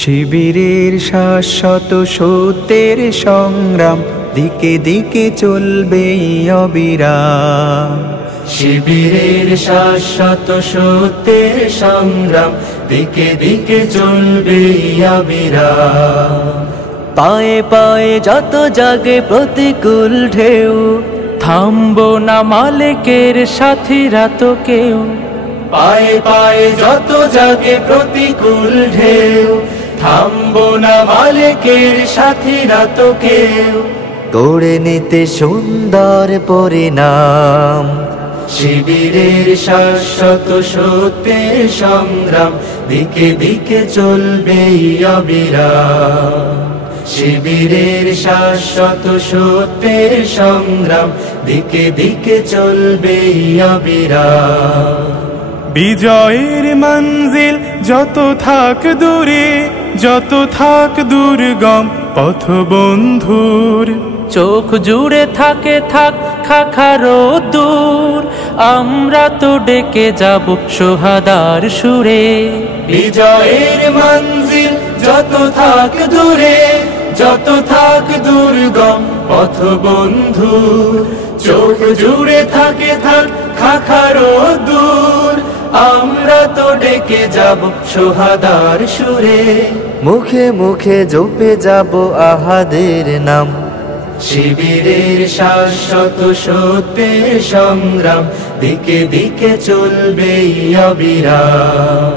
শিবিরের শাশ্বত সত্যের সংগ্রাম দিকে দিকে চলবে অবিরাম। শিবিরের শাশ্বত সত্যের সংগ্রাম দিকে দিকে চলবে অবিরাম। পায়ে পায়ে যত জাগে প্রতিকূল ঢেউ, থামবো না মালিকের সাথীরা তো কেউ। পায়ে পায়ে যত জাগে প্রতিকূল ঢেউ, থামবো না মালিকের সাথীরা তো কেউ। গড়ে নিতে সুন্দর পরিণাম। শিবিরের শাশ্বত সত্যের সংগ্রাম দিকে দিকে চলবে অবিরাম। শিবিরের শাশ্বত সত্যের সংগ্রাম দিকে দিকে চলবে অবিরাম। বিজয়ের মঞ্জিল যত থাক দূরে, যত থাক দুর্গম পথ বন্ধুর, চোখ জুড়ে থাকে থাক খাখারো দূর, আমরা তো ডেকে যাব সোহাদার সুরে। বিজয়ের মঞ্জিল যত থাক দূরে, যত থাক দুর্গম পথ বন্ধুর, চোখ জুড়ে থাকে থাক খাখারো দূর, আমরা তো ডেকে যাব সোহাদার সুরে। মুখে মুখে জপে যাব আহাদের নাম। শিবিরের শাশ্বত সত্যের সংগ্রাম দিকে দিকে চলবে অবিরাম।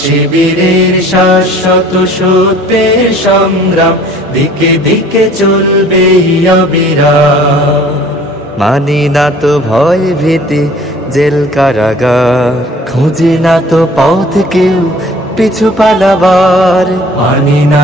শিবিরের শাশ্বত সত্যের সংগ্রাম দিকে দিকে চলবে অবিরাম। মানি না তো ভয় ভীতি জেল কারাগার, খুঁজি না তো পথ কেউ পিছু পালাবার। মানি না